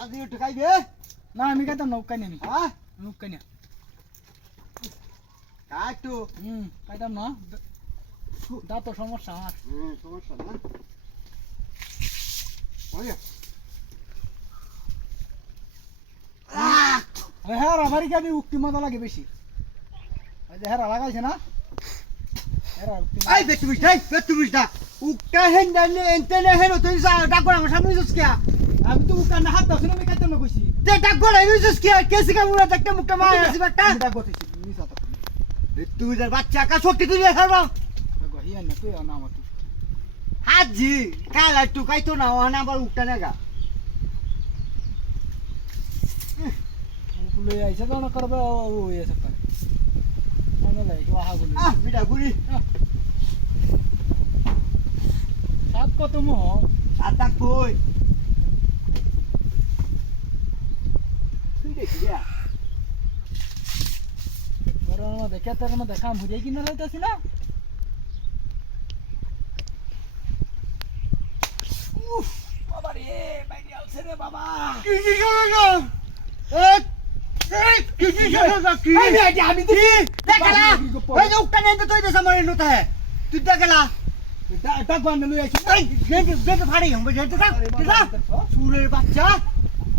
আজ একটু খাইবে? না আমি খাইতাম না হ্যাঁ? উক্কাই না খা একটু। হুম খাইতাম না। দাঁত তো সমস্যা আমার। হুম সমস্যা না। ওই হ্যাঁ কি আমি উক্তি মজা লাগে বেশি। ওই যে হ্যাঁ লাগাইছে না? বেতু দা। উকটা হেন দানে এনতে হেন তুই যা আমার সামনে যাস কিয়া আমি তো উক্কা না হাত দাও আমি খাইতাম না কইছি তে ডাক করে যাস কিয়া কেসি কা মুরা দেখতে মুখটা মার আসি বাটা ডাক করতেছি মিছা তো বেতু বিশ বাচ্চা কা শক্তি তুই হারবা? হিয়ান না তুই না আমার তুই হাজি কালা একটু খাইতো না ওখানে আবার উকটা নেগা। উকুলে আইছে তো না করবে ও ও এসে পারে। মনে লাগে ওহা গুলো আহ বিটা গুড়ি সাত কত মোহ? আতা কই? দেখি রে মধ্যে কাম হয়ে কিনা লাইতাছি না বাবা রে বাইরে আলছে রে বাবা কি কি গো এ এ কি কি গো কি আমি আগে আমি তো দেখলা ওই যে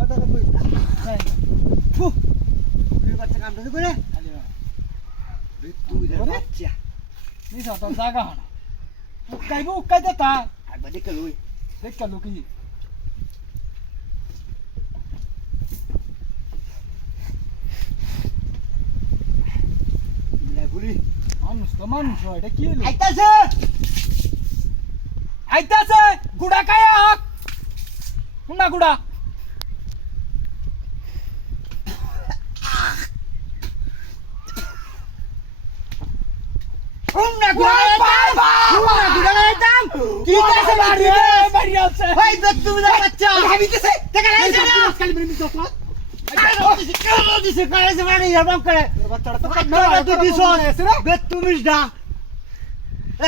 উকটা নেই তো তুই দেশ আমার এনো তা তুই দেখলা ডাক বান্ধ লই আইছি এই গেট গেট ফাড়ি হম গেট তা দিদা সুরের বাচ্চা ফু সুরের বাচ্চা কাম তো করে তুই ওরে? বাচ্চা নিছা তো জাগা হনা উকাইব উকাইতে তা একবার দেখে লই দেখা লুকি মিলা গুলি মানুষ তো মানুষ হয়, এটা কি হলো আইতাছে আইতাছে গুড়া কায়া হক হুন্না গুড়া হুমনা গুলা ওই বাবা! হুমনা গুলা আইতাম কি কাছে বাড়ি বাড়ি বাড়ি আছে ওই বেতু বিদা বাচ্চা আমি দিছে দেখা এই যাচ্ছে না সব কালি মেরে দিছ তো কেন দিছে কাছে বাড়ি যাবাম করে। বাচ্চাটা তো কাটনা তুই দিছ বেতু মিশডা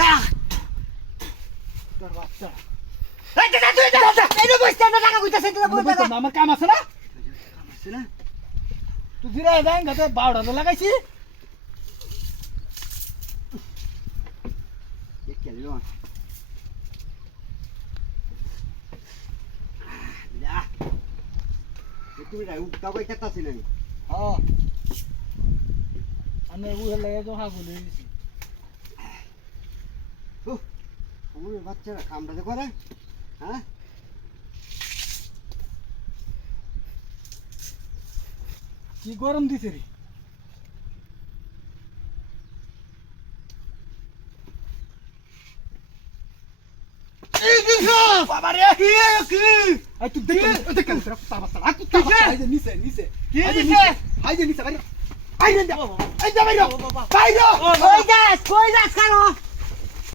আহ। তোর বাচ্চা। এই দাদা তুই দাদা এই নো বসতে না টাকা কইতাছে তুই বল দাদা আমার কাম আছে না? না তুই ফিরে যাই গাতে তো লাগাইছি। দেখ কে লিও বিদা বেতু বিদা উঠতা কই কাটাছে না হ্যাঁ। আমি উহে লাগে তো হাগুলি দিছি। ওরে বাচ্চারা কামটা তো করে হ্যাঁ? কি গরম দিছে রে এই দিছো বাবা রে কি কি আই তুই দেখ দেখ তোর কুত্তা বাচ্চা আ কুত্তা কিসে? বাচ্চা আই যে নিচে নিচে কি আই যে নিচে? নিচে আই যে নিচে বাইরে বাইরে বাইরে কই যাস কই যাস কারও